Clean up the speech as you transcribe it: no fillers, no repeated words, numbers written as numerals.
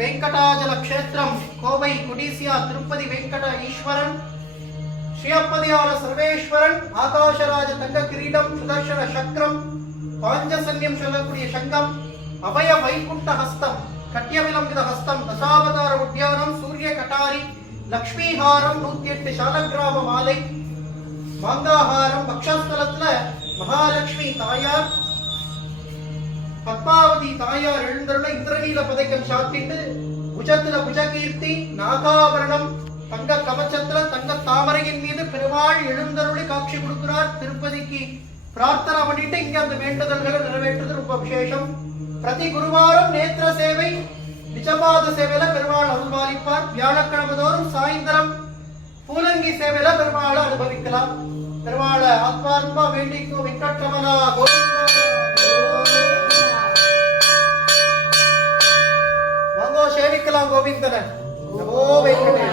வெங்கடாஜல க்ஷேத்திரம் கோவை குடிசியா திருப்பதி வெங்கட ஈஸ்வரன் ஸ்ரீயப்பதியான சர்வேஸ்வரன் ஆகாஷராஜ தங்க கிரீடம் சுதர்ஷன சக்கரம் பாஞ்சசன்யம் சொல்லக்கூடிய சங்கம் அபய வைகுண்ட ஹஸ்தம் கட்யவிலம்பித ஹஸ்தம் தசாவதார உத்தியானம் சூரிய கட்டாரி லக்ஷ்மிஹாரம் 108 சாலக்கிராம மாலை மாங்காஹாரம் பக்ஷஸ்தலத்துல மகாலட்சுமி தாயார் பத்மாவதி தாயார் எழுந்தருள இந்திரநீல பதக்கம் சாத்திட்டு புஜத்துல புஜகீர்த்தி நாகாபரணம் தங்க கவச்சத்துல தங்க தாமரையின் மீது பெருமாள் எழுந்தருளி காட்சி கொடுக்கிறார். திருப்பதிக்கு பிரார்த்தனை பண்ணிட்டு இங்க அந்த வேண்டுதல்களை நிறைவேற்றுறது ரொம்ப விசேஷம். பிரதி குருவாரம் நேத்திர சேவை நிஜபாத சேவையில பெருமாள் அருள்பாலிப்பார். வியாழக்கிழமை தோறும் சாயந்தரம் பூலங்கி சேவையில பெருமாளை அனுபவிக்கலாம். பெருமாளை ஆத்மாத்மா வேண்டிக்கோ வெங்கட்ரமணா கோவிந்தா. வாங்கோ சேவிக்கலாம் கோவிந்தன. நமோ வெங்கடேஷ்.